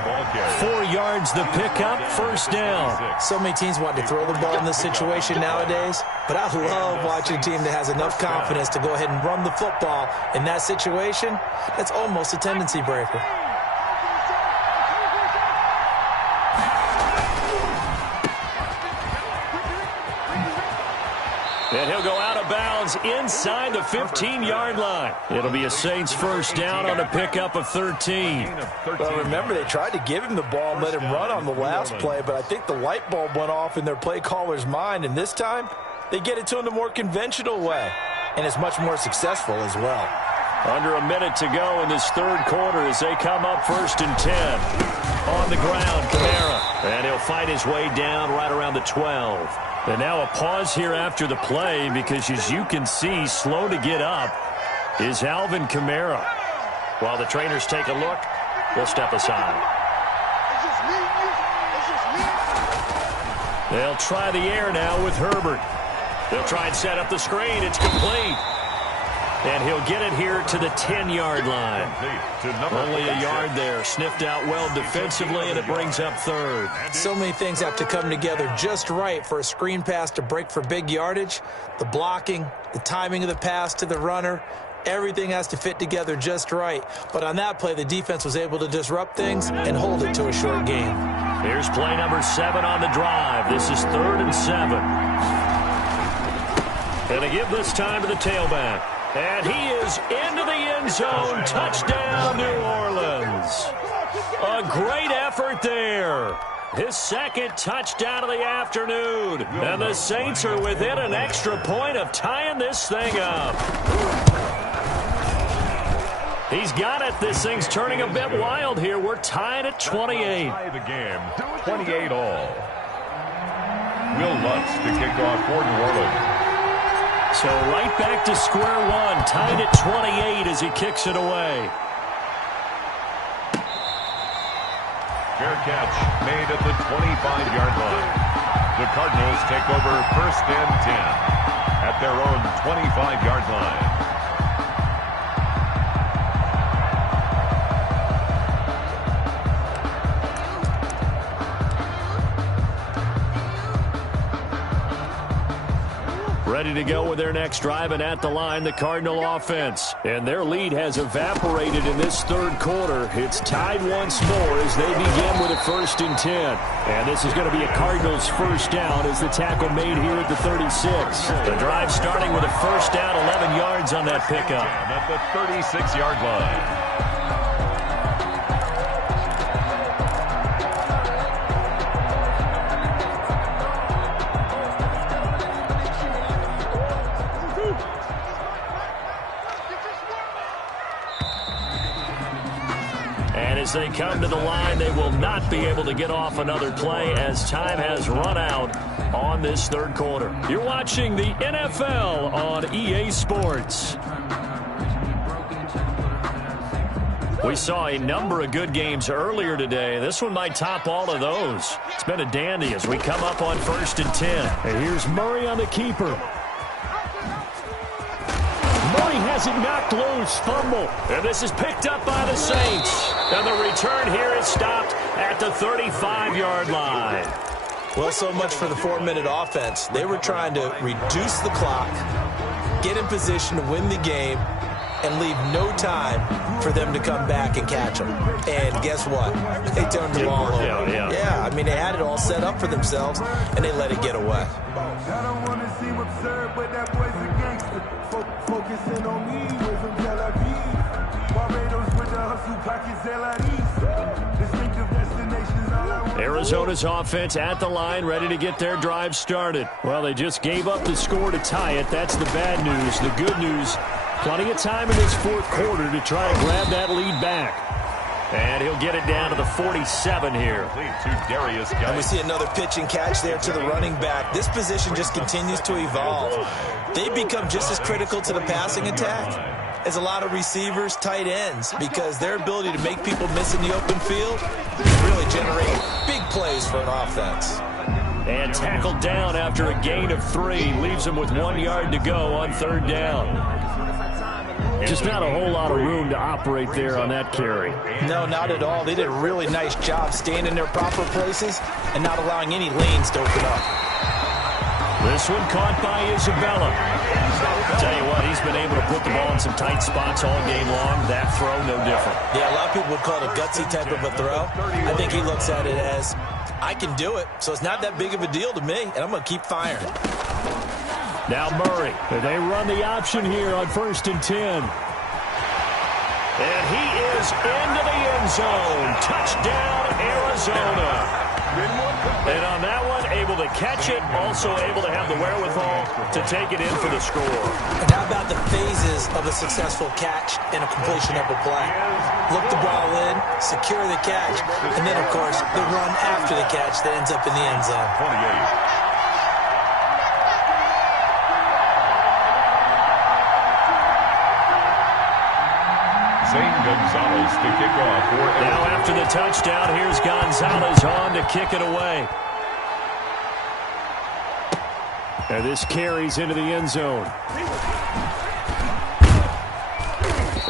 4 yards the pickup, 1st down. So many teams want to throw the ball in this situation nowadays, but I love watching a team that has enough confidence to go ahead and run the football in that situation. That's almost a tendency breaker. And he'll go out of bounds inside the 15-yard line. It'll be a Saints 1st down on a pickup of 13. Well, remember, they tried to give him the ball and let him run on the last play, but I think the light bulb went off in their play caller's mind, and this time they get it to him the more conventional way, and it's much more successful as well. Under a minute to go in this third quarter as they come up 1st and 10. On the ground, Kamara. And he'll fight his way down right around the 12. And now a pause here after the play because, as you can see, slow to get up is Alvin Kamara. While the trainers take a look, we'll step aside. They'll try the air now with Herbert. They'll try and set up the screen. It's complete. And he'll get it here to the 10-yard line. Only a yard there. Sniffed out well defensively, and it brings up 3rd. So many things have to come together just right for a screen pass to break for big yardage. The blocking, the timing of the pass to the runner, everything has to fit together just right. But on that play, the defense was able to disrupt things and hold it to a short game. Here's play number 7 on the drive. This is 3rd and 7. And they give this time to the tailback. And he is into the end zone. Touchdown, New Orleans. A great effort there. His 2nd touchdown of the afternoon. And the Saints are within an extra point of tying this thing up. He's got it. This thing's turning a bit wild here. We're tied at 28. The game, 28 all. Will Lutz to kick off for New Orleans. So right back to square one, tied at 28 as he kicks it away. Fair catch made at the 25-yard line. The Cardinals take over 1st and 10 at their own 25-yard line. Ready to go with their next drive, and at the line, the Cardinal offense. And their lead has evaporated in this third quarter. It's tied once more as they begin with a 1st and 10. And this is going to be a Cardinals first down as the tackle made here at the 36. The drive starting with a first down, 11 yards on that pickup. At the 36-yard line. As they come to the line, they will not be able to get off another play as time has run out on this third quarter. You're watching the NFL on EA Sports. We saw a number of good games earlier today. This one might top all of those. It's been a dandy as we come up on 1st and 10. And here's Murray on the keeper. Murray has it knocked loose, fumble. And this is picked up by the Saints. And the return here is stopped at the 35-yard line. Well, so much for the 4-minute offense. They were trying to reduce the clock, get in position to win the game, and leave no time for them to come back and catch them. And guess what? They turned the ball over. Yeah, I mean, they had it all set up for themselves, and they let it get away. I don't want to seem absurd, but that boy's a gangster. Focusing on me, we're from Tel Aviv. Barbados with the hustle pockets, LIDs. Distinctive destinations, all I want. Arizona's offense at the line, ready to get their drive started. Well, they just gave up the score to tie it. That's the bad news. The good news, plenty of time in this fourth quarter to try and grab that lead back. And he'll get it down to the 47 here. And we see another pitch and catch there to the running back. This position just continues to evolve. They become just as critical to the passing attack as a lot of receivers, tight ends, because their ability to make people miss in the open field really generate big plays for an offense. And tackled down after a gain of 3. Leaves him with 1 yard to go on 3rd down. Just not a whole lot of room to operate there on that carry. No, not at all. They did a really nice job staying in their proper places and not allowing any lanes to open up. This one caught by Isabella. I'll tell you what, he's been able to put the ball in some tight spots all game long. That throw, no different. Yeah, a lot of people would call it a gutsy type of a throw. I think he looks at it as, I can do it, so it's not that big of a deal to me, and I'm going to keep firing. Now Murray. They run the option here on 1st and 10. And he is into the end zone. Touchdown, Arizona. And on that one, able to catch it, also able to have the wherewithal to take it in for the score. And how about the phases of a successful catch and a completion of a play? Look the ball in, secure the catch, and then, of course, the run after the catch that ends up in the end zone. 28. Gonzalez to kick off for Arizona. Now after the touchdown, here's Gonzalez on to kick it away. And this carries into the end zone.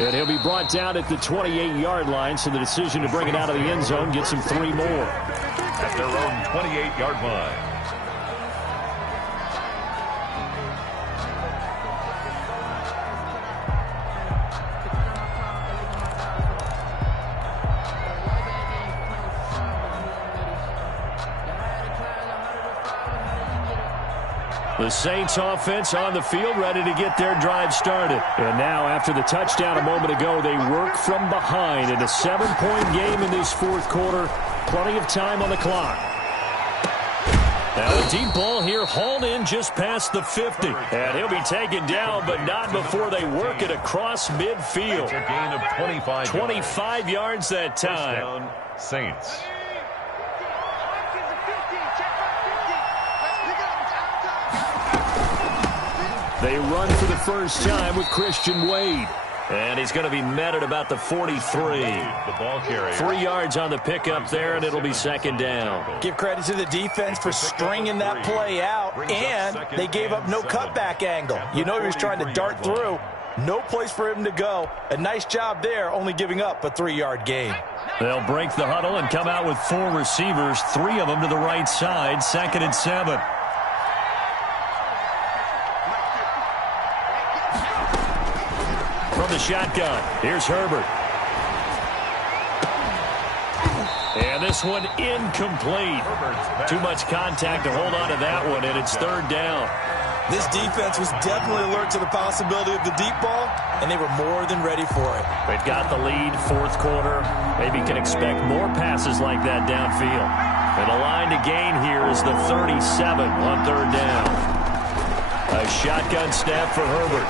And he'll be brought down at the 28-yard line, so the decision to bring it out of the end zone gets him 3 more. At their own 28-yard line. The Saints offense on the field, ready to get their drive started. And now, after the touchdown a moment ago, they work from behind in a 7-point game in this fourth quarter. Plenty of time on the clock. Now a deep ball here, hauled in just past the 50. And he'll be taken down, but not before they work it across midfield. It's a gain of 25 yards. 25 yards that time. Touchdown, Saints. They run for the first time with Christian Wade. And he's going to be met at about the 43. The ball carrier. 3 yards on the pickup there, and it'll be second down. Give credit to the defense for stringing that play out, and they gave up no cutback angle. You know he was trying to dart through. No place for him to go. A nice job there, only giving up a 3-yard gain. They'll break the huddle and come out with 4 receivers, 3 of them to the right side, 2nd and 7. From the shotgun, here's Herbert. And this one incomplete. Too much contact to hold on to that one, and it's 3rd down. This defense was definitely alert to the possibility of the deep ball, and they were more than ready for it. They've got the lead, 4th quarter. Maybe can expect more passes like that downfield. And the line to gain here is the 37 on 3rd down. A shotgun snap for Herbert.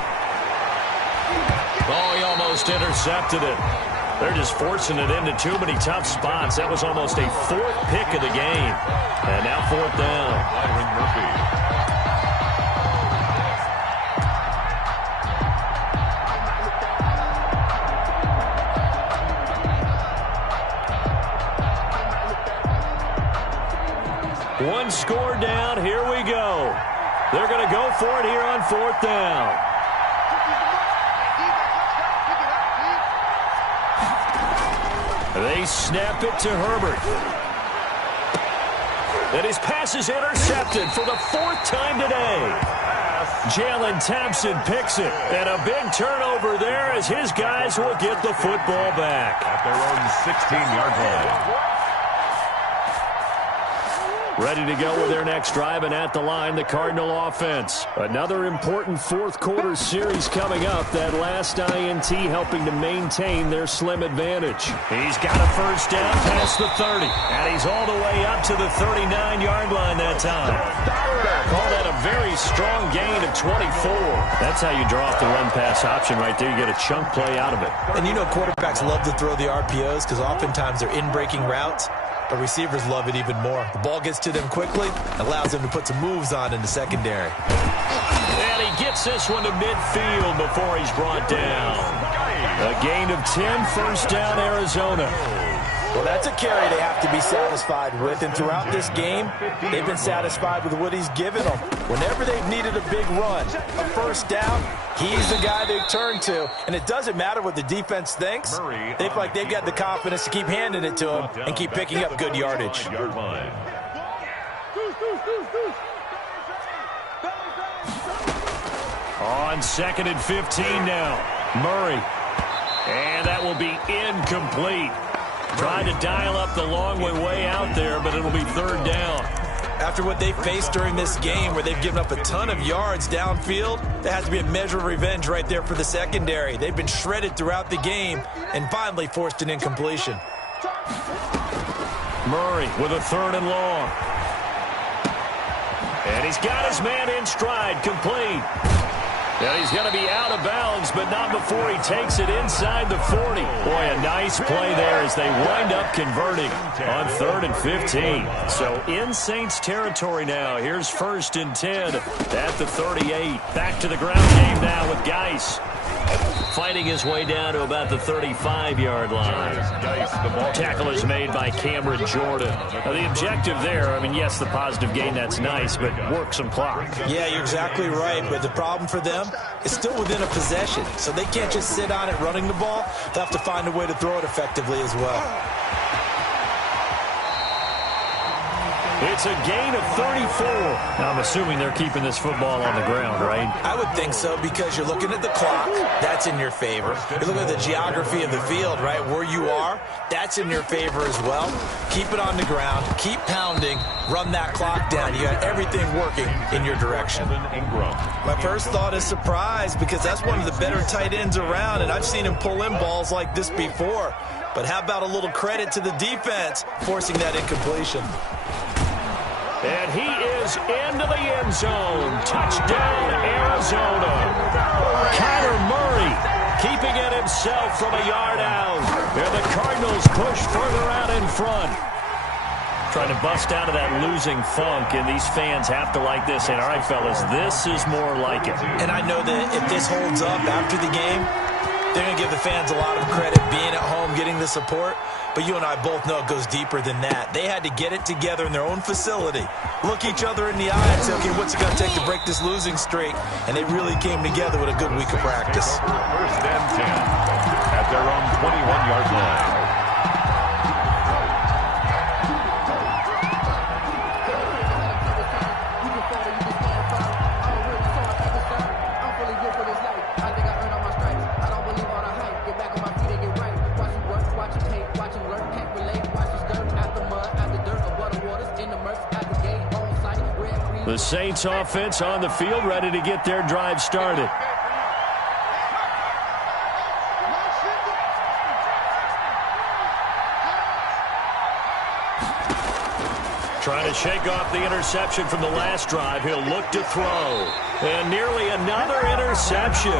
Oh, he almost intercepted it. They're just forcing it into too many tough spots. That was almost a 4th pick of the game. And now 4th down. Byron Murphy. One score down. Here we go. They're going to go for it here on 4th down. They snap it to Herbert. And his pass is intercepted for the 4th time today. Jalen Thompson picks it. And a big turnover there as his guys will get the football back. At their own 16-yard line. Ready to go with their next drive, and at the line, the Cardinal offense. Another important 4th quarter series coming up. That last INT helping to maintain their slim advantage. He's got a 1st down past the 30, and he's all the way up to the 39-yard line that time. Call that a very strong gain of 24. That's how you draw off the run-pass option right there. You get a chunk play out of it. And you know quarterbacks love to throw the RPOs because oftentimes they're in-breaking routes. But receivers love it even more. The ball gets to them quickly, allows them to put some moves on in the secondary. And he gets this one to midfield before he's brought down. A gain of 10, 1st down, Arizona. Well, that's a carry they have to be satisfied with. And throughout this game, they've been satisfied with what he's given them. Whenever they've needed a big run, a 1st down, he's the guy they turn to. And it doesn't matter what the defense thinks. They feel like they've got the confidence to keep handing it to him and keep picking up good yardage. On 2nd and 15 now. Murray. And that will be incomplete. Trying to dial up the long way out there, but it'll be 3rd down. After what they faced during this game where they've given up a ton of yards downfield, there has to be a measure of revenge right there for the secondary. They've been shredded throughout the game and finally forced an incompletion. Murray with a 3rd and long. And he's got his man in stride, complete. And he's going to be out of bounds, but not before he takes it inside the 40. Boy, a nice play there as they wind up converting on 3rd and 15. So in Saints territory now. Here's 1st and 10 at the 38. Back to the ground game now with Geis. Fighting his way down to about the 35-yard line. Tackle is made by Cameron Jordan. Now, the objective there, I mean, yes, the positive gain, that's nice, but work some clock. Yeah, you're exactly right, but the problem for them is still within a possession, so they can't just sit on it running the ball. They'll have to find a way to throw it effectively as well. It's a gain of 34. Now, I'm assuming they're keeping this football on the ground, right? I would think so because you're looking at the clock. That's in your favor. You're looking at the geography of the field, right? Where you are, that's in your favor as well. Keep it on the ground. Keep pounding. Run that clock down. You got everything working in your direction. My first thought is surprise because that's one of the better tight ends around, and I've seen him pull in balls like this before. But how about a little credit to the defense forcing that incompletion? And he is into the end zone. Touchdown, Arizona. Kyler Murray keeping it himself from a yard out. And the Cardinals push further out in front. Trying to bust out of that losing funk, and these fans have to like this. And, all right, fellas, this is more like it. And I know that if this holds up after the game, They're going to give the fans a lot of credit being at home, getting the support. But you and I both know it goes deeper than that. They had to get it together in their own facility, look each other in the eye and say, okay, what's it going to take to break this losing streak? And they really came together with a good week of practice. First and 10 at their own 21-yard line. The Saints offense on the field, ready to get their drive started. Trying to shake off the interception from the last drive. He'll look to throw. And nearly another interception.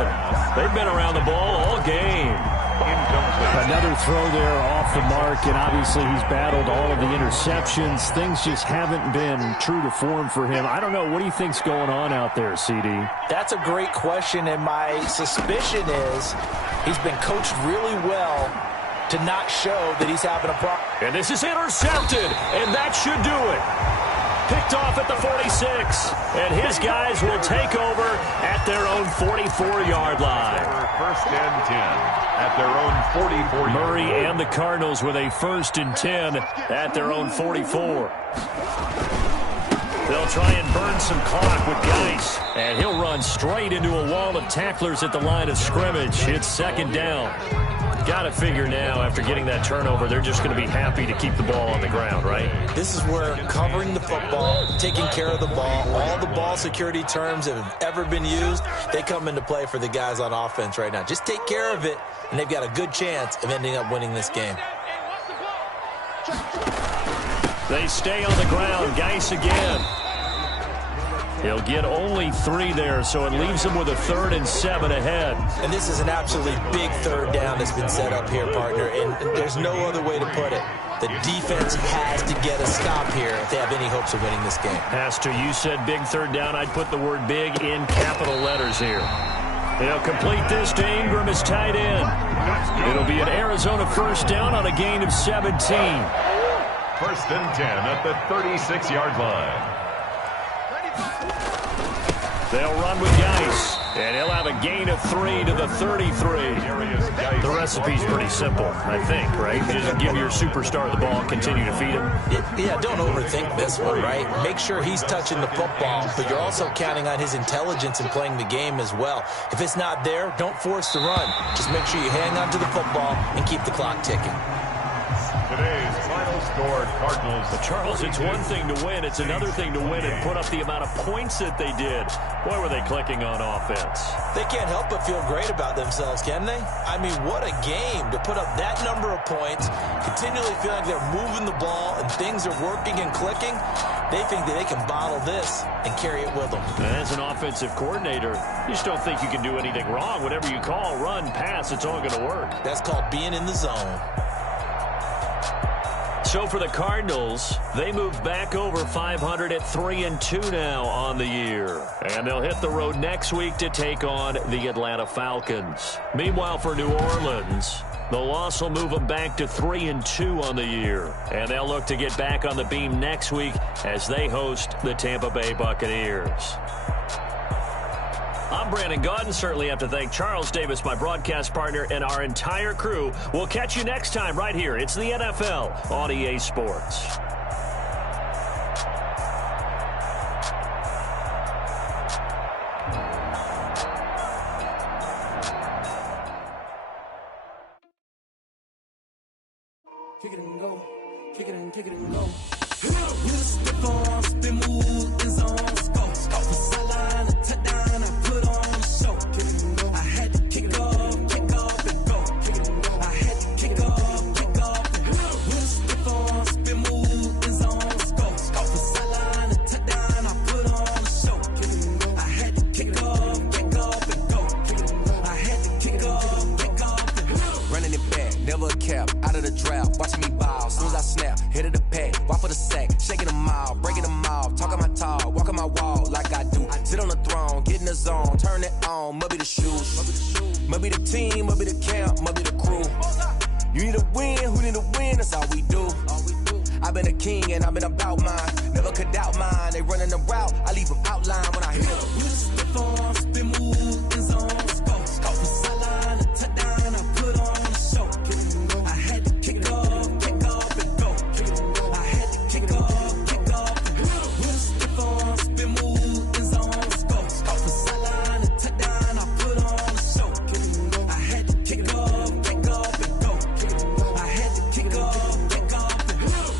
They've been around the ball all game. Another throw there off the mark, and obviously he's battled all of the interceptions. Things just haven't been true to form for him. I don't know. What do you think's going on out there, CD? That's a great question, and my suspicion is he's been coached really well to not show that he's having a problem. And this is intercepted, and that should do it. Picked off at the 46, and his guys will take over at their own 44-yard line. First and 10 at their own 44. Murray and the Cardinals with a 1st and 10 at their own 44. They'll try and burn some clock with Geis, and he'll run straight into a wall of tacklers at the line of scrimmage. It's 2nd down. Got to figure now, after getting that turnover, they're just going to be happy to keep the ball on the ground, right? This is where covering the football, taking care of the ball, all the ball security terms that have ever been used, they come into play for the guys on offense right now. Just take care of it, and they've got a good chance of ending up winning this game. They stay on the ground. Geis again. He'll get only 3 there, so it leaves him with a 3rd and 7 ahead. And this is an absolutely big 3rd down that's been set up here, partner, and there's no other way to put it. The defense has to get a stop here if they have any hopes of winning this game. Has to. You said big 3rd down. I'd put the word big in capital letters here. They'll complete this to Ingram as tight end. It'll be an Arizona 1st down on a gain of 17. 1st and 10 at the 36-yard line. They'll run with Geis, and he'll have a gain of 3 to the 33. The recipe's pretty simple, I think, right? Just give your superstar the ball, continue to feed him. Yeah, don't overthink this one, right? Make sure he's touching the football, but you're also counting on his intelligence in playing the game as well. If it's not there, don't force the run. Just make sure you hang on to the football and keep the clock ticking. Today's final score, Cardinals. But Charles, it's one thing to win. It's another thing to win and put up the amount of points that they did. Boy, were they clicking on offense. They can't help but feel great about themselves, can they? I mean, what a game to put up that number of points, continually feel like they're moving the ball and things are working and clicking. They think that they can bottle this and carry it with them. As an offensive coordinator, you just don't think you can do anything wrong. Whatever you call, run, pass, it's all going to work. That's called being in the zone. So for the Cardinals, they move back over 500 at 3-2 now on the year. And they'll hit the road next week to take on the Atlanta Falcons. Meanwhile, for New Orleans, the loss will move them back to 3-2 on the year. And they'll look to get back on the beam next week as they host the Tampa Bay Buccaneers. I'm Brandon Gaudin. Certainly have to thank Charles Davis, my broadcast partner, and our entire crew. We'll catch you next time right here. It's the NFL on EA Sports. Kick it and go. Kick it and go. Step on, spin, move, in zone, scope. The sideline, a touchdown, I put on the show. Kick it and go. I had to kick off and go. Kick it and go. I had to kick off and go. Step on, spin, move, in zone, scope. The sideline, a touchdown, I put on the show. Kick it and go. I had to kick off and go. Kick it and go. I had to kick off and go. Running it back, never a cap, out of the draft, watching me ball. Soon as I snap, hit of the pad, walk for the sack, shaking them out, breaking them off, talking my talk, walking my wall like I do. Sit on the throne, get in the zone, turn it on, mubby the shoes. Might be the team, might be the camp, might be the crew. You need a win, who need a win, that's all we do. I've been a king and I've been about mine. Never could doubt mine, they running the route, I leave them outline when I hit them. We just stiff on, spin move, in zone, scope. From sideline to touchdown, I put on a show. I had to kick off and go. I had to kick off and go. We just stiff on, spin move, in zone, scope. From sideline to touchdown, I put on a show. I had to kick off and go. I had to kick off and go.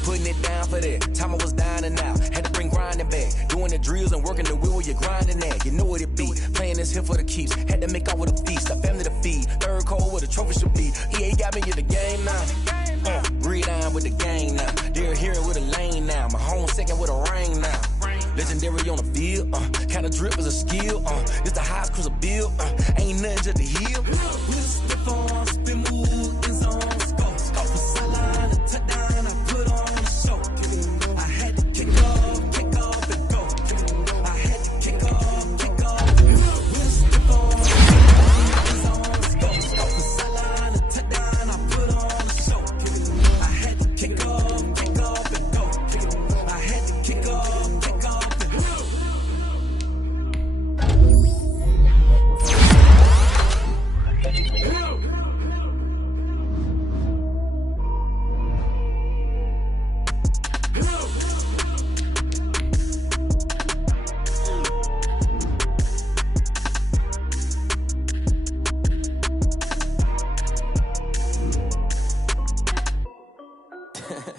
Putting it down for that. Time I was down and out. Had to bring grinding back. Doing the drills and working the wheel where you're grinding at. You know what it be. Playing this here for the keeps. Had to make out with a feast. A family to feed. Third cold where the trophy should be. EA got me in the game now. Breed on with the gang now. They're here with a lane now. My home second with a ring now. Legendary on the field. Kind of drip is a skill. It's the highest cruiser bill. Ain't nothing just to heal. We just slip on, spin move, in zone, scope. From sideline to touchdown, I put on a show. I had to kick off and go. I had to kick off and go. We just slip on, in zone, scope. From sideline to touchdown, I put on a show. I had to kick off and go. I had to kick off and go.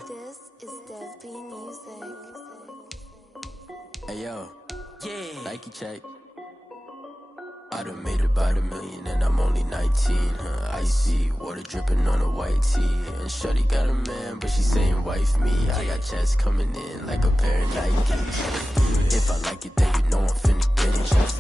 This is Dev B Music. Hey yo, Nike check. I done made about $1 million and I'm only 19, Icy, water dripping on a white tee. And shorty got a man, but she saying wife me. I got checks coming in like a pair of Nikes. If I like it, then you know I'm finna get it.